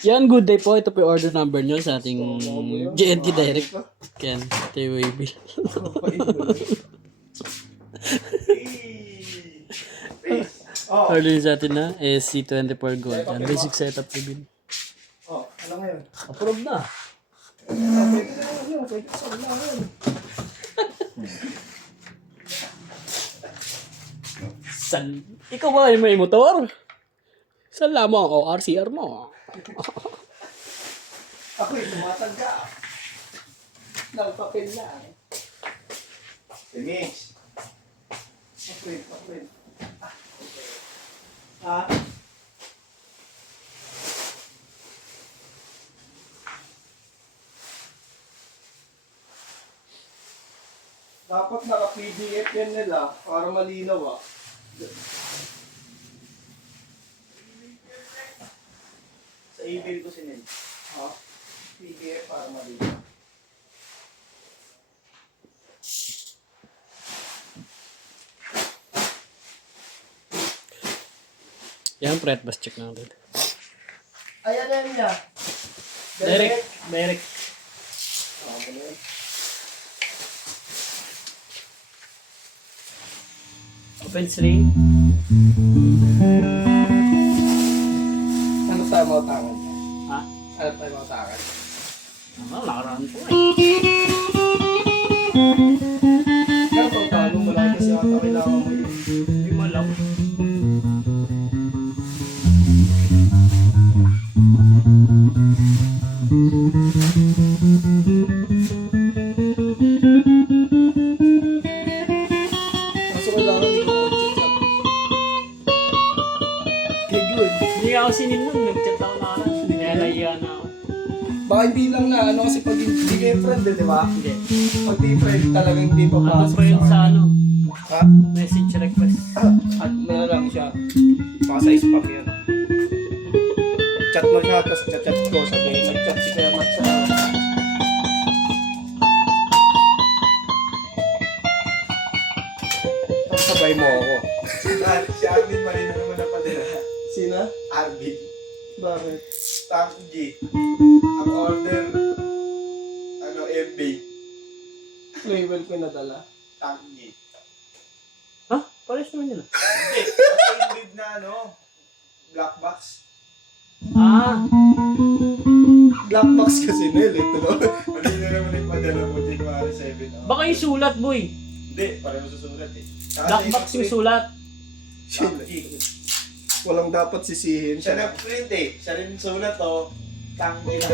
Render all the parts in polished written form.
Yan, good day po. Ito po yung order number nyo sa ating GNT Direct. Yan, ito yung wavy. Order sa atin na SC24 Gold. Yan, basic setup po din. Oh, ano ngayon? Approve na. Pwede na yun, pwede sa ulan. Ikaw ba may motor? Saan lamang o RCR mo? Ako'y tumatangga. Nagpapil na. Finish. Papel. Ah. Dapat naka-PDF yan nila para malinaw ah. Sa email ko sinend. Ha? PDF para malinaw. Yan, Fred, bus check natin. Ayan yan niya. Direct. Ah, ano yan? Open string. Ano tayo mga tangan? Ha? Ano tayo mga tangan? Nakaraan po eh. Pero kung tago mo lang kasi ata kailangan mo yun. Hindi mo alam. Kaso kailangan hindi ko check up. Okay, good. Hindi ako sinin nun. Nag-chat ako na ako. Kaya nahiya na ako. Baka hindi lang na ano kasi pag hindi kayo friend di ba? Hindi. Pag di friend talagang hindi Ano papasok pa yun sa ano? Ha? Message request. At meron lang siya. Baka sa spam yun. Chat mo siya, tapos chat ko. Sabi, nag-chat si Kuya Matt sa... Tapos sabay mo ako. Si Arvin Marino naman napadala. Sino? Arvin. Bakit? Tank G. Ang order, MB. Label ko nadala. Tank G. Ha? Pares naman yun ah. Hindi. Ang lead na black box. Ah! Black box kasi nil ito no? Marino naman yung padala mo, January 7. Baka yung sulat, boy. Hindi, pareho susulat eh. Black box yung sulat. Tank G. Walang dapat sisihin Siya siya. nag-print eh. Siya rin sulat Tank G na.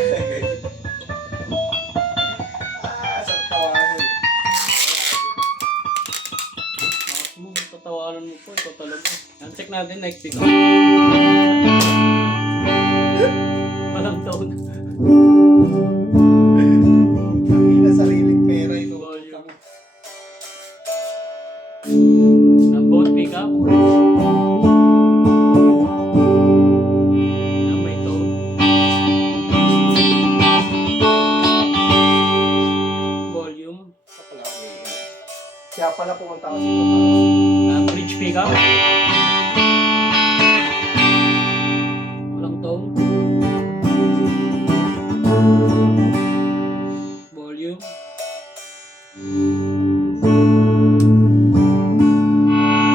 Sa tawanan eh. Tatawanan mo po. Ito talaga. Yan, check natin next week. Walang taon. Hindi na sariling pera ito. Ang boat pick up. May ito. Volume. Kaya pala pumunta ako dito. Bridge pick up. Walang tone. Volume.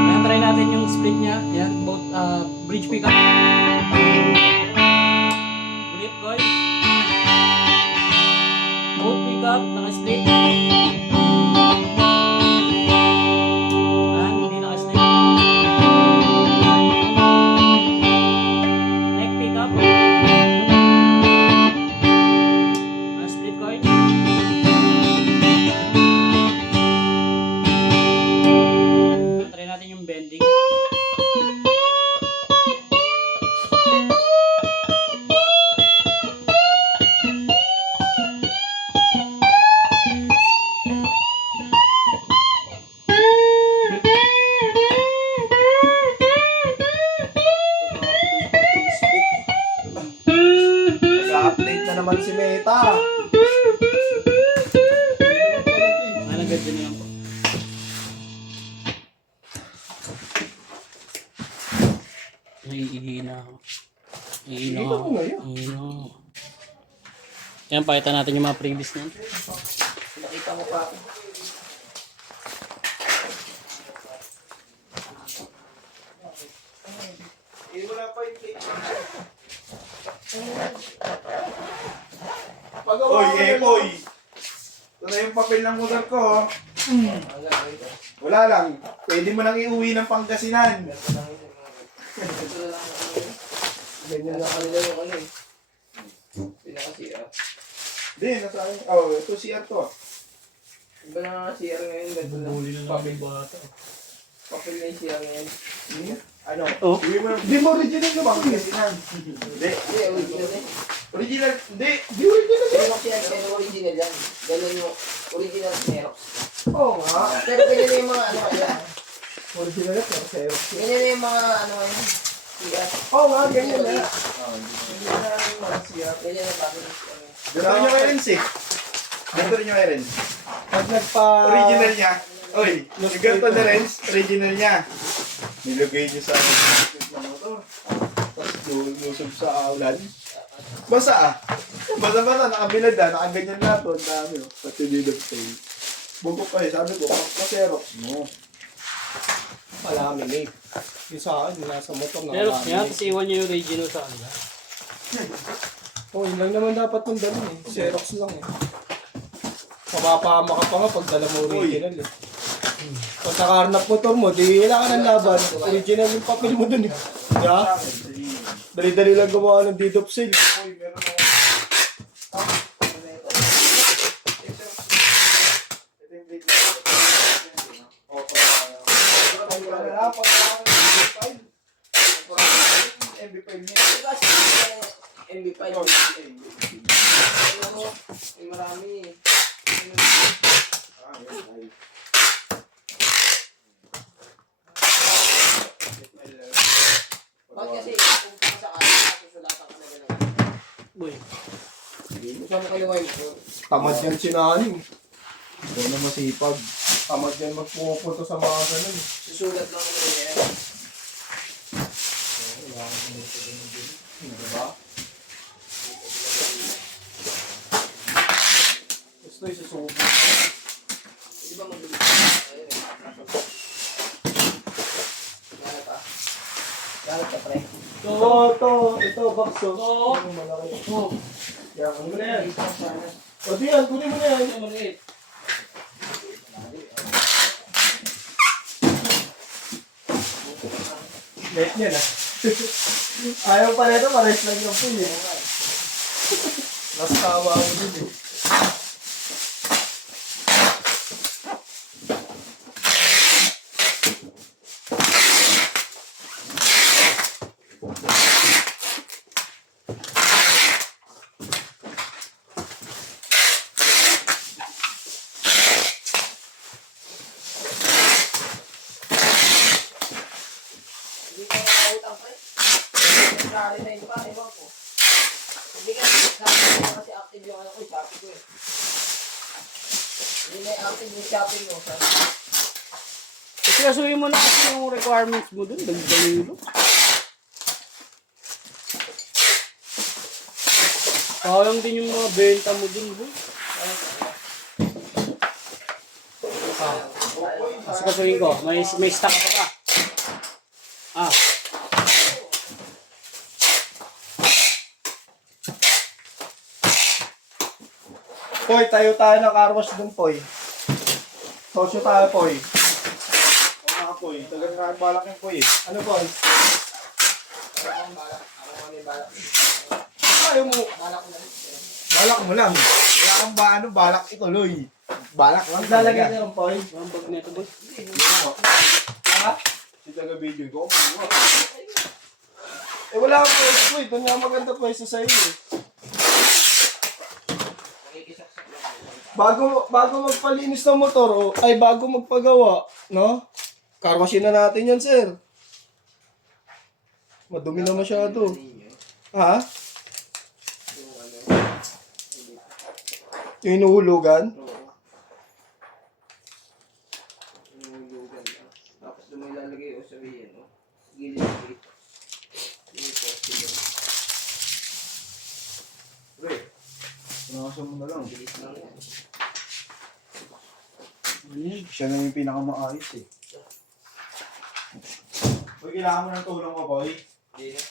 Ayan, try natin yung split niya. Yan, both bridge pick up. Ulit, Koy. Both pick up, naka-split. Ayan, hindi naka-split. Neck pick up. Split, Koy. Try natin yung bending. Nag-update na naman si Meta. Alagad din na lang po. Naiihina ako. Naiihina Dito ako. mo na yan. Ano. Yan, pakita natin yung mga previous niyan. Nakita mo pa. Wala pa yung plate. Pagawa Oy, Ekoy! Ito na yung papel ng motor ko. Oh. Wala lang. Pwede mo nang iuwi ng Pangasinan. Ganyan lang kanila yung ano eh. Pinaka-CR. Hindi, nasa akin. Oh, ito CR to. Iba na CR ngayon. Ganito lang. Buli na namin bata. Papel na yung CR ngayon. Ano? Oh. Hindi mo original yung Pangasinan. Hindi. Hindi, original eh. Original. Hindi. Hindi original yan. Xerox yan, pero original yan. Ganun yung original Xerox. Oo nga. Pero ganyan na yung mga ano kaya. Original yan, pero sa'yo. Ganyan na yung mga ano kaya. CR. Oo nga, ganyan na. Ganyan na yung mga CR. Ganyan na bagay ng CR. Ganito rin yung Erens eh. Ganito rin yung Erens. Pag nagpa... Original niya. Oy, yung ganito na Erens, original niya. Nilagay niyo sa motor. Tapos lusog sa ulan. Basa ah. Basa-basa, nakabilad ah. Nakaganyan na to. Ang dami oh. Pati dito tayo. Bugo pa eh. Sabi ko, pa-Xerox mo. Malami eh. Yung sa akin, nasa motor na Pero yan, tapos iwan niyo yung original sa kanila. Oh, yun lang naman dapat nung dali eh. Xerox lang eh. Mapapama ka pa nga pag dala mo original eh. Pag nakaharnap motor mo, di wala ka ng laban. Original yung papel mo dun eh. Yeah? Dali-dali lang gumawa ng deed of sale. Uy, meron ako. Ito yung plate. MB5 niya. MB5. Ano, may marami eh. Bakit kasi kung sa kanya, susulatan ka na gano'n. Uy. Saan mo kaliwain ko? Tamad yan sinani. Ito na masipag. Tamad yan magpupunto sa mga ganun eh. Susulat lang ako na yan. Diba? Gusto yung susubo. Di ba magulit? Ayun eh. Gano'n pa? Gano'n pa, pre? Ito, bakso. Oo. Ano malaki. Oh. Yan, ano mo na yan? O di yan, kunin mo na yan. Ano maliit? Late yan ah. Ayaw pa rin ito, pares lang yung pool eh. Mas tawa mo dun eh. Hindi ka nakautang, pre. February na yun pa, ewan ko. Hindi ka kasi active yung ano ko, shopping ko eh. Hindi na active yung shopping mo. Kasi kasuhin mo na kasi yung requirements mo dun. Dagdalilo. Sayang din yung mga benta mo dun. Boy. Kasi kasuhin ko. May stock pa ka. Ah. Poy, tayo ng car wash dun, Poy. Sosyo tayo, Poy. Oo nga po eh. Tagal nga balak yung po eh. Ano, Poy? Ayaw mo. Balak mo lang. Wala kang ba ano, balak ituloy. Balak lang. Maglalagay na lang, Poy. Ang bag nito, boy. Ha? Si taga-video ko. Eh, wala kang pwesto, Poy. Doon nga maganda pwesto sa'yo eh. Bago magpalinis ng motor, ay bago magpagawa, no? Car washin na natin yan, sir. Madumi na masyado. Ha? Yung inuhulugan? Nahulugan na. Tapos doon mo ilalagay o sabihin, no? Gilid-gilid. Yung poste doon. Nakasa mo na lang. Bilis lang yan. Siya na yung pinakamaayos eh. Uy, kailangan mo ng tulong mo, boy. Hindi na.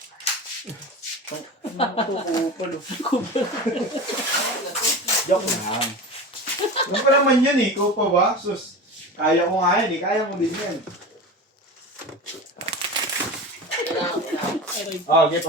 Kupal. Joke lang. Yung pa naman yun eh, kupa ba? Sus, kaya ko nga yan eh, kaya mo din yan. Kailangan. Aray. Okay, pag